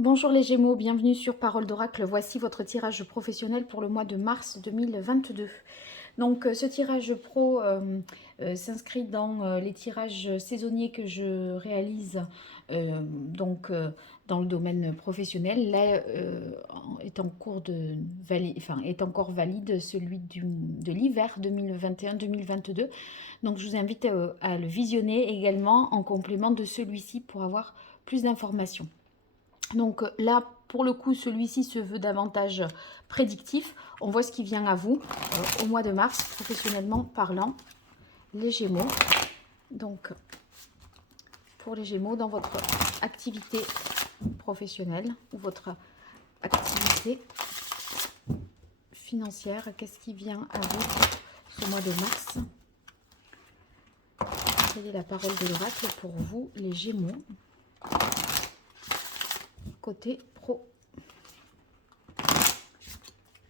Bonjour les Gémeaux, bienvenue sur Parole d'Oracle. Voici votre tirage professionnel pour le mois de mars 2022. Donc ce tirage pro s'inscrit dans les tirages saisonniers que je réalise dans le domaine professionnel. Là est en cours de est encore valide celui de l'hiver 2021-2022. Donc je vous invite à le visionner également en complément de celui-ci pour avoir plus d'informations. Donc là, pour le coup, celui-ci se veut davantage prédictif. On voit ce qui vient à vous au mois de mars, professionnellement parlant, les Gémeaux. Donc, pour les Gémeaux, dans votre activité professionnelle ou votre activité financière, qu'est-ce qui vient à vous ce mois de mars? Quelle est la parole de l'oracle pour vous, les Gémeaux? Côté pro.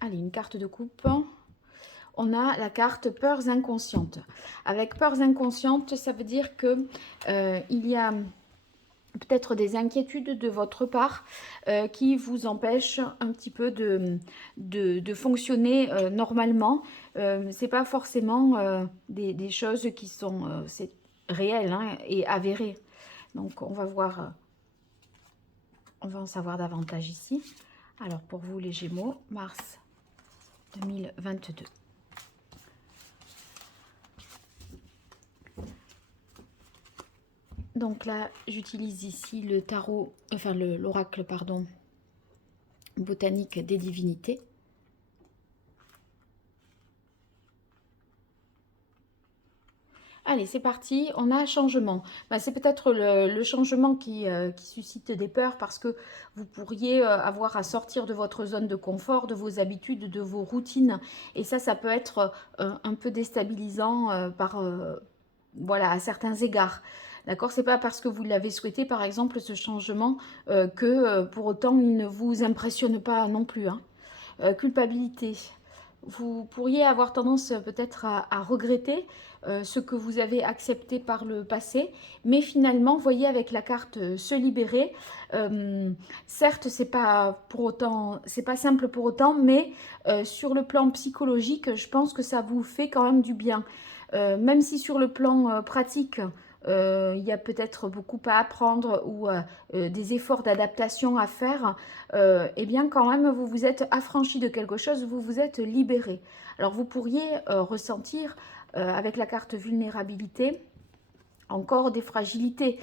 Allez, une carte de coupe. On a la carte peurs inconscientes. Avec peurs inconscientes, ça veut dire que il y a peut-être des inquiétudes de votre part qui vous empêchent un petit peu de fonctionner normalement. C'est pas forcément des choses qui sont réelles et avérées. Donc on va voir. On va en savoir davantage ici. Alors, pour vous, les Gémeaux, mars 2022. Donc là, j'utilise ici le tarot, enfin l'oracle, pardon, botanique des divinités. Allez, c'est parti, on a un changement. C'est peut-être le changement qui suscite des peurs parce que vous pourriez avoir à sortir de votre zone de confort, de vos habitudes, de vos routines. Et ça peut être un peu déstabilisant voilà, à certains égards. D'accord, c'est pas parce que vous l'avez souhaité, par exemple, ce changement, que pour autant il ne vous impressionne pas non plus. Culpabilité. Vous pourriez avoir tendance peut-être à regretter ce que vous avez accepté par le passé, mais finalement, voyez avec la carte se libérer. Certes, c'est pas simple pour autant, mais sur le plan psychologique, je pense que ça vous fait quand même du bien. Même si sur le plan pratique, il y a peut-être beaucoup à apprendre ou des efforts d'adaptation à faire, eh bien quand même vous vous êtes affranchi de quelque chose, vous vous êtes libéré. Alors vous pourriez ressentir avec la carte vulnérabilité encore des fragilités,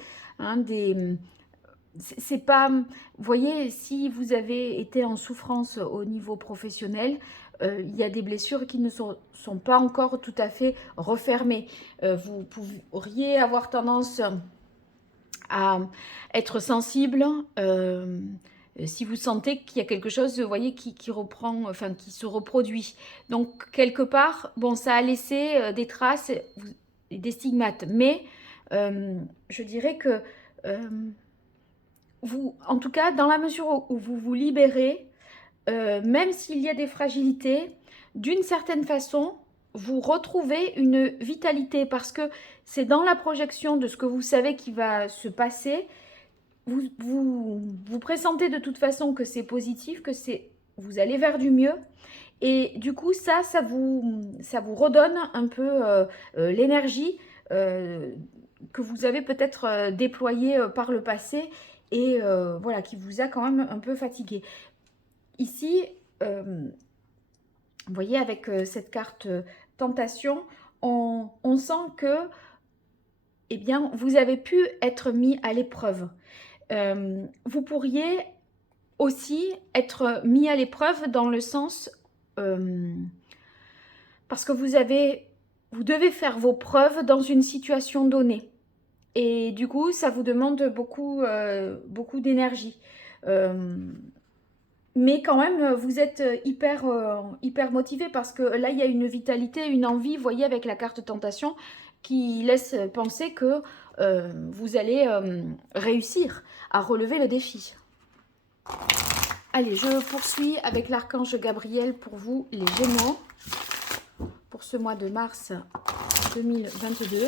c'est pas, vous voyez, si vous avez été en souffrance au niveau professionnel, il y a des blessures qui ne sont pas encore tout à fait refermées. Vous pourriez avoir tendance à être sensible si vous sentez qu'il y a quelque chose, vous voyez, qui reprend, enfin, qui se reproduit. Donc, quelque part, bon, ça a laissé des traces, des stigmates. Mais je dirais que vous, en tout cas, dans la mesure où vous vous libérez, même s'il y a des fragilités, d'une certaine façon, vous retrouvez une vitalité parce que c'est dans la projection de ce que vous savez qui va se passer. Vous pressentez de toute façon que c'est positif, que vous allez vers du mieux. Et du coup, ça vous redonne un peu l'énergie que vous avez peut-être déployée par le passé et voilà, qui vous a quand même un peu fatigué. Ici, vous voyez, avec cette carte tentation, on sent que eh bien, vous avez pu être mis à l'épreuve. Vous pourriez aussi être mis à l'épreuve dans le sens parce que vous devez faire vos preuves dans une situation donnée. Et du coup, ça vous demande beaucoup, beaucoup d'énergie. Mais quand même, vous êtes hyper motivé parce que là, il y a une vitalité, une envie, vous voyez, avec la carte tentation, qui laisse penser que vous allez réussir à relever le défi. Allez, je poursuis avec l'archange Gabriel pour vous, les Gémeaux, pour ce mois de mars 2022.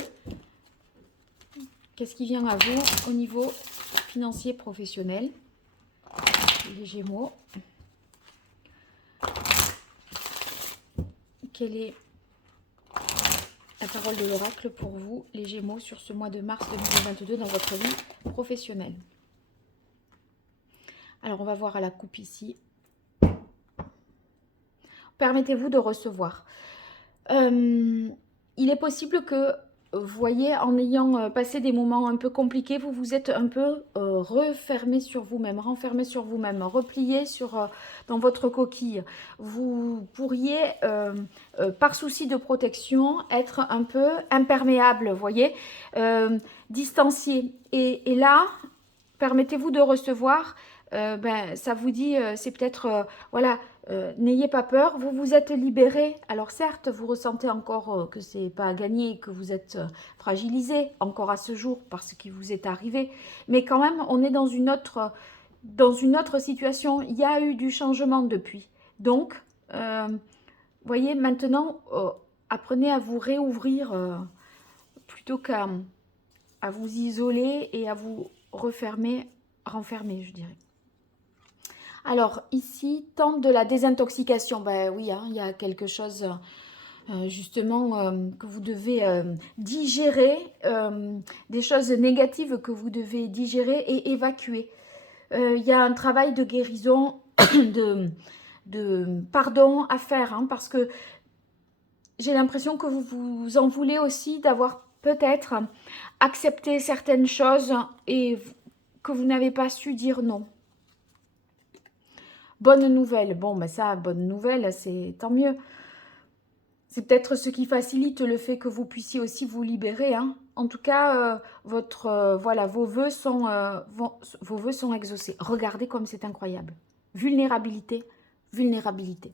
Qu'est-ce qui vient à vous au niveau financier professionnel? les Gémeaux. Quelle est la parole de l'oracle pour vous, les Gémeaux, sur ce mois de mars 2022 dans votre vie professionnelle? Alors, on va voir à la coupe ici. Permettez-vous de recevoir. Il est possible que, vous voyez, en ayant passé des moments un peu compliqués, vous vous êtes un peu refermé sur vous-même, renfermé sur vous-même, replié dans votre coquille. Vous pourriez, par souci de protection, être un peu imperméable, vous voyez, distancié. Et là, permettez-vous de recevoir. Ça vous dit, c'est peut-être, voilà, n'ayez pas peur, vous vous êtes libéré. Alors certes, vous ressentez encore que c'est pas gagné, que vous êtes fragilisé encore à ce jour par ce qui vous est arrivé, mais quand même, on est dans une autre situation. Il y a eu du changement depuis. Donc, voyez, maintenant, apprenez à vous réouvrir plutôt qu'à vous isoler et à vous renfermer, je dirais. Alors, ici, tente de la désintoxication. Ben oui, hein, il y a quelque chose, justement, que vous devez digérer, des choses négatives que vous devez digérer et évacuer. Il y a un travail de guérison, de pardon à faire, hein, parce que j'ai l'impression que vous vous en voulez aussi d'avoir peut-être accepté certaines choses et que vous n'avez pas su dire non. Bonne nouvelle. Bon, ben ça, bonne nouvelle, c'est tant mieux. C'est peut-être ce qui facilite le fait que vous puissiez aussi vous libérer. Hein. En tout cas, voilà, vos vœux sont exaucés. Regardez comme c'est incroyable. Vulnérabilité, vulnérabilité.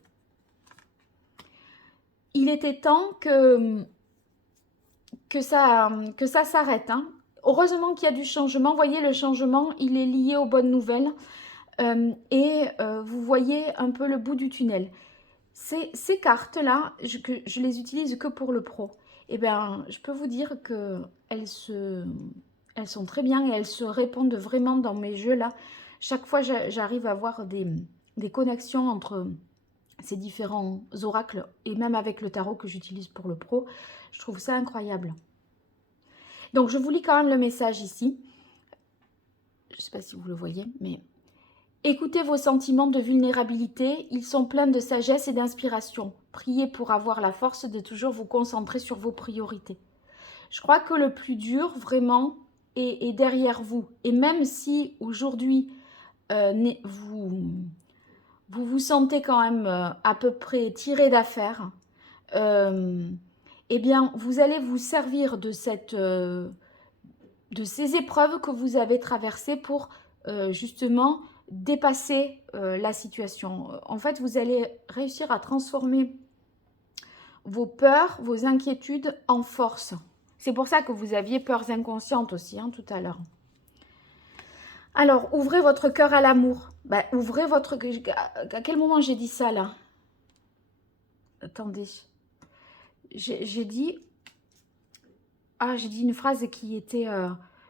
Il était temps que ça s'arrête. Hein. Heureusement qu'il y a du changement. Vous voyez, le changement, il est lié aux bonnes nouvelles. Vous voyez un peu le bout du tunnel. Ces cartes-là, je les utilise que pour le pro. Eh bien, je peux vous dire qu'elles sont très bien et elles se répondent vraiment dans mes jeux-là. Chaque fois, j'arrive à avoir des connexions entre ces différents oracles et même avec le tarot que j'utilise pour le pro. Je trouve ça incroyable. Donc, je vous lis quand même le message ici. Je ne sais pas si vous le voyez, mais... Écoutez vos sentiments de vulnérabilité, ils sont pleins de sagesse et d'inspiration. Priez pour avoir la force de toujours vous concentrer sur vos priorités. Je crois que le plus dur, vraiment, est derrière vous. Et même si aujourd'hui, vous vous sentez quand même à peu près tiré d'affaire, eh bien, vous allez vous servir de ces épreuves que vous avez traversées pour justement... dépasser la situation. En fait, vous allez réussir à transformer vos peurs, vos inquiétudes en force. C'est pour ça que vous aviez peurs inconscientes aussi, hein, tout à l'heure. Alors, ouvrez votre cœur à l'amour. Ben, ouvrez votre... À quel moment j'ai dit ça, là? Attendez. J'ai dit... Ah, j'ai dit une phrase qui était...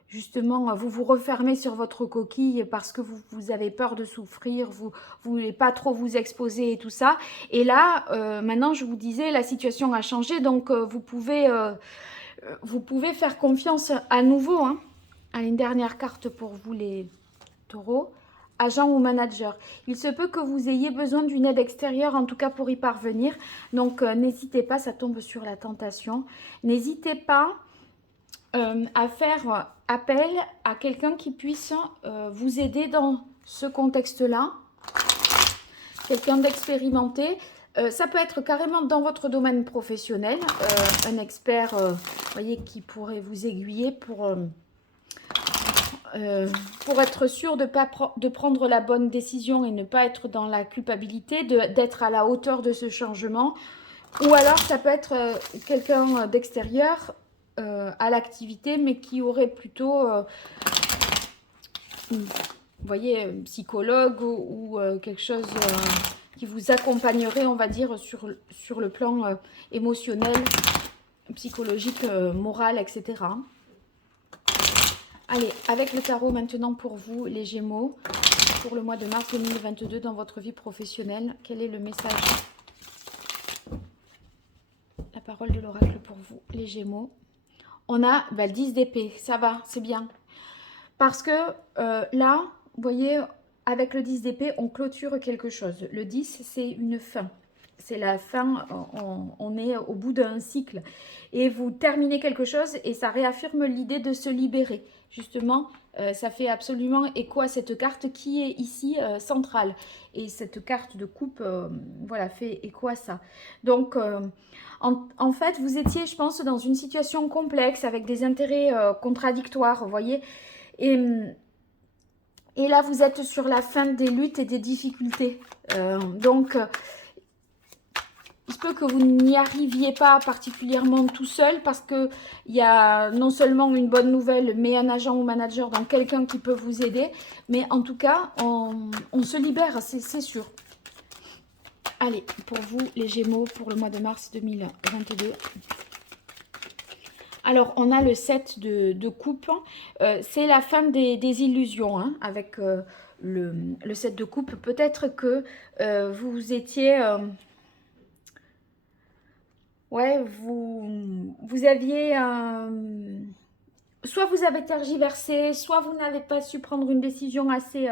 Justement, vous vous refermez sur votre coquille parce que vous avez peur de souffrir, vous ne voulez pas trop vous exposer et tout ça. Et là, maintenant, je vous disais, la situation a changé, donc vous pouvez faire confiance à nouveau. Hein. Allez, une dernière carte pour vous, les taureaux. Agent ou manager. Il se peut que vous ayez besoin d'une aide extérieure, en tout cas pour y parvenir. Donc, n'hésitez pas, ça tombe sur la tentation. N'hésitez pas à faire appel à quelqu'un qui puisse vous aider dans ce contexte-là. Quelqu'un d'expérimenté. Ça peut être carrément dans votre domaine professionnel. Un expert, voyez, qui pourrait vous aiguiller pour être sûr de prendre la bonne décision et ne pas être dans la culpabilité, d'être à la hauteur de ce changement. Ou alors, ça peut être quelqu'un d'extérieur à l'activité, mais qui aurait plutôt, vous voyez, psychologue ou quelque chose qui vous accompagnerait, on va dire, sur le plan émotionnel, psychologique, moral, etc. Allez, avec le tarot maintenant pour vous, les Gémeaux, pour le mois de mars 2022 dans votre vie professionnelle, quel est le message? La parole de l'oracle pour vous, les Gémeaux. On a le 10 d'épée, ça va, c'est bien. Parce que là, vous voyez, avec le 10 d'épée, on clôture quelque chose. Le 10, c'est une fin. C'est la fin, on est au bout d'un cycle. Et vous terminez quelque chose et ça réaffirme l'idée de se libérer. Justement, ça fait absolument écho à cette carte qui est ici centrale. Et cette carte de coupe, voilà, fait écho à ça. Donc, en fait, vous étiez, je pense, dans une situation complexe avec des intérêts contradictoires, vous voyez. Et là, vous êtes sur la fin des luttes et des difficultés. Donc, il se peut que vous n'y arriviez pas particulièrement tout seul parce qu'il y a non seulement une bonne nouvelle, mais un agent ou manager, donc quelqu'un qui peut vous aider. Mais en tout cas, on se libère, c'est sûr. Allez, pour vous, les Gémeaux, pour le mois de mars 2022. Alors, on a le 7 de coupe. C'est la fin des illusions hein, avec le 7 de coupe. Peut-être que vous étiez... ouais, vous aviez... soit vous avez tergiversé, soit vous n'avez pas su prendre une décision assez...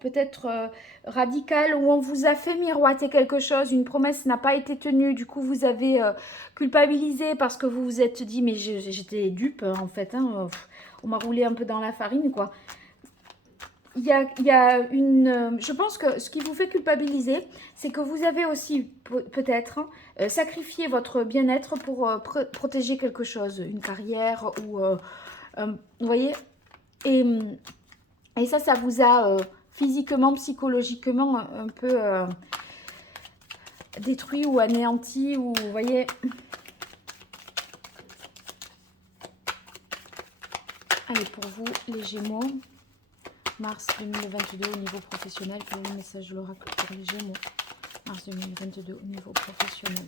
peut-être radicale, où on vous a fait miroiter quelque chose, une promesse n'a pas été tenue, du coup vous avez culpabilisé parce que vous vous êtes dit mais j'étais dupe en fait, hein, on m'a roulé un peu dans la farine quoi. Il y a une... je pense que ce qui vous fait culpabiliser, c'est que vous avez aussi peut-être sacrifié votre bien-être pour protéger quelque chose, une carrière ou... vous voyez et ça vous a physiquement, psychologiquement un peu détruit ou anéanti, ou vous voyez. Allez, pour vous, les Gémeaux, mars 2022 au niveau professionnel, quel est le message de l'oracle pour les Gémeaux, mars 2022 au niveau professionnel.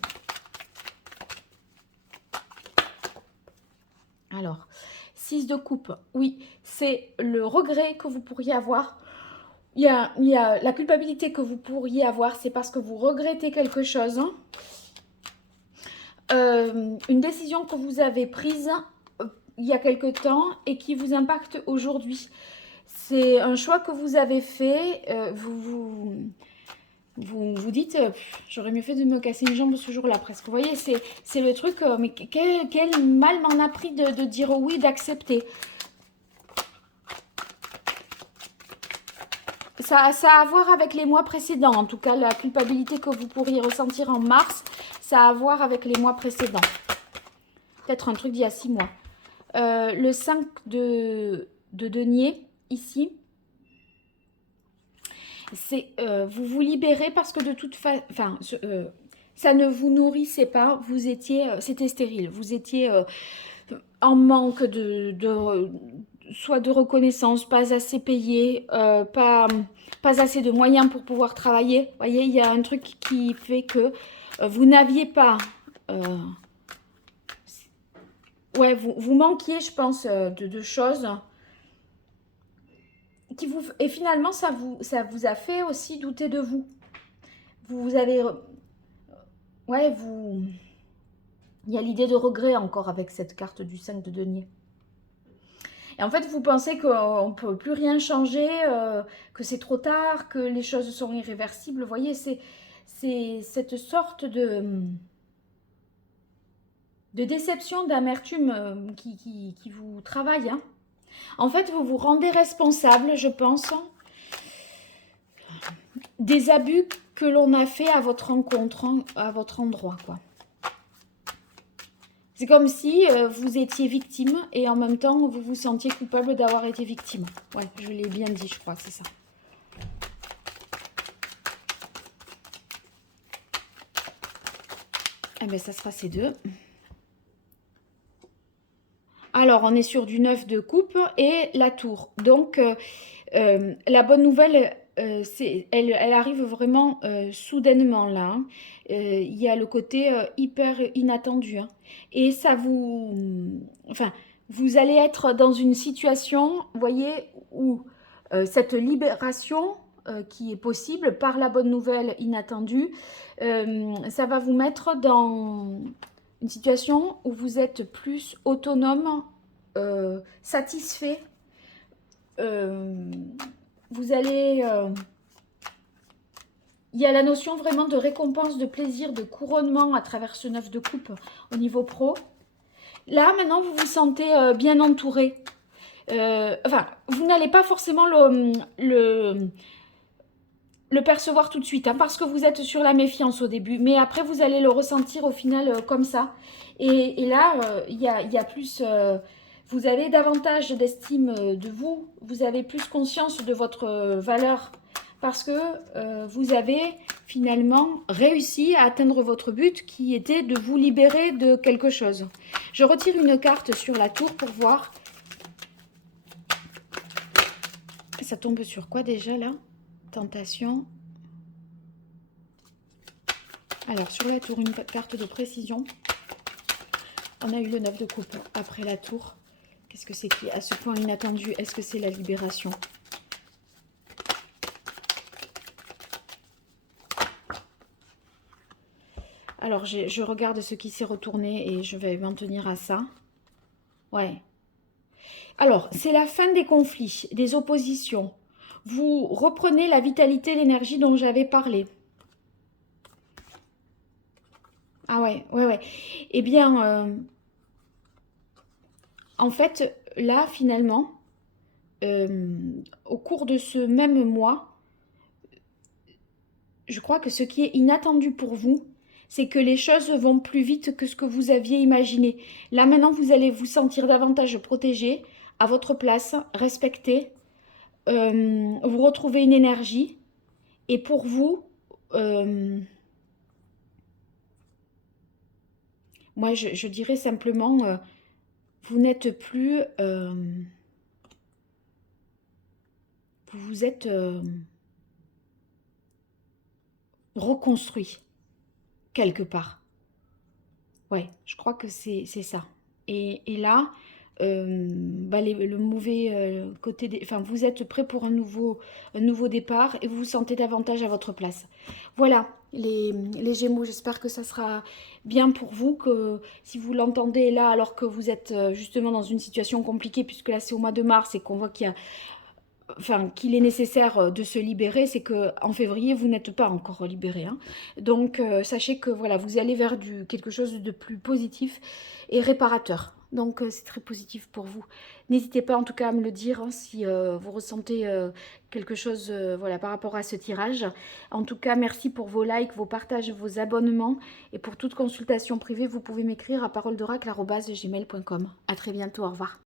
Alors, 6 de coupe, oui, c'est le regret que vous pourriez avoir. Il y a la culpabilité que vous pourriez avoir, c'est parce que vous regrettez quelque chose. Une décision que vous avez prise il y a quelque temps et qui vous impacte aujourd'hui. C'est un choix que vous avez fait. Vous dites, j'aurais mieux fait de me casser une jambe ce jour-là presque. Vous voyez, c'est le truc, mais quel mal m'en a pris de dire oui, d'accepter. Ça a à voir avec les mois précédents. En tout cas, la culpabilité que vous pourriez ressentir en mars, ça a à voir avec les mois précédents. Peut-être un truc d'il y a 6 mois. Le 5 de denier, ici, c'est vous vous libérez parce que de toute façon, ça ne vous nourrissait pas, vous étiez, c'était stérile, vous étiez en manque soit de reconnaissance, pas assez payé, pas assez de moyens pour pouvoir travailler. Vous voyez, il y a un truc qui fait que vous n'aviez pas... ouais, vous manquiez, je pense, de choses qui vous... Et finalement, ça vous a fait aussi douter de vous. Vous avez... ouais, vous... Il y a l'idée de regret encore avec cette carte du 5 de denier. Et en fait, vous pensez qu'on ne peut plus rien changer, que c'est trop tard, que les choses sont irréversibles. Vous voyez, c'est cette sorte de déception, d'amertume qui vous travaille. Hein. En fait, vous vous rendez responsable, je pense, des abus que l'on a fait à votre rencontre, hein, à votre endroit, quoi. C'est comme si vous étiez victime et en même temps, vous vous sentiez coupable d'avoir été victime. Ouais, je l'ai bien dit, je crois, c'est ça. Eh bien, ça sera ces deux. Alors, on est sur du 9 de coupe et la tour. Donc, la bonne nouvelle, elle arrive vraiment soudainement là. Hein. Il y a le côté hyper inattendu. Hein. Et ça vous... Enfin, vous allez être dans une situation, vous voyez, où cette libération qui est possible par la bonne nouvelle inattendue, ça va vous mettre dans une situation où vous êtes plus autonome, satisfait. Vous allez... il y a la notion vraiment de récompense, de plaisir, de couronnement à travers ce 9 de coupe au niveau pro. Là, maintenant, vous vous sentez bien entouré. Enfin, vous n'allez pas forcément le percevoir tout de suite, hein, parce que vous êtes sur la méfiance au début. Mais après, vous allez le ressentir au final comme ça. Et là, il y a plus... vous avez davantage d'estime de vous. Vous avez plus conscience de votre valeur. Parce que vous avez finalement réussi à atteindre votre but qui était de vous libérer de quelque chose. Je retire une carte sur la tour pour voir. Ça tombe sur quoi déjà là? Tentation. Alors sur la tour, une carte de précision. On a eu le 9 de coupe après la tour. Qu'est-ce que c'est qui est à ce point inattendu? Est-ce que c'est la libération? Alors, je regarde ce qui s'est retourné et je vais m'en tenir à ça. Ouais. Alors, c'est la fin des conflits, des oppositions. Vous reprenez la vitalité, l'énergie dont j'avais parlé. Ah ouais, ouais, ouais. Eh bien, en fait, là, finalement, au cours de ce même mois, je crois que ce qui est inattendu pour vous, c'est que les choses vont plus vite que ce que vous aviez imaginé. Là, maintenant, vous allez vous sentir davantage protégé, à votre place, respecté. Vous retrouvez une énergie. Et pour vous, moi, je dirais simplement, vous n'êtes plus... vous vous êtes reconstruit quelque part. Ouais, je crois que c'est ça. Et là, le mauvais côté des... Enfin, vous êtes prêt pour un nouveau départ et vous vous sentez davantage à votre place. Voilà, les Gémeaux, j'espère que ça sera bien pour vous, que si vous l'entendez là, alors que vous êtes justement dans une situation compliquée, puisque là c'est au mois de mars et qu'on voit qu'il y a... Enfin, qu'il est nécessaire de se libérer, c'est qu'en février, vous n'êtes pas encore libéré. Hein. Donc, sachez que voilà, vous allez vers quelque chose de plus positif et réparateur. Donc, c'est très positif pour vous. N'hésitez pas en tout cas à me le dire hein, si vous ressentez quelque chose voilà, par rapport à ce tirage. En tout cas, merci pour vos likes, vos partages, vos abonnements. Et pour toute consultation privée, vous pouvez m'écrire à paroledoracle@gmail.com. À très bientôt, au revoir.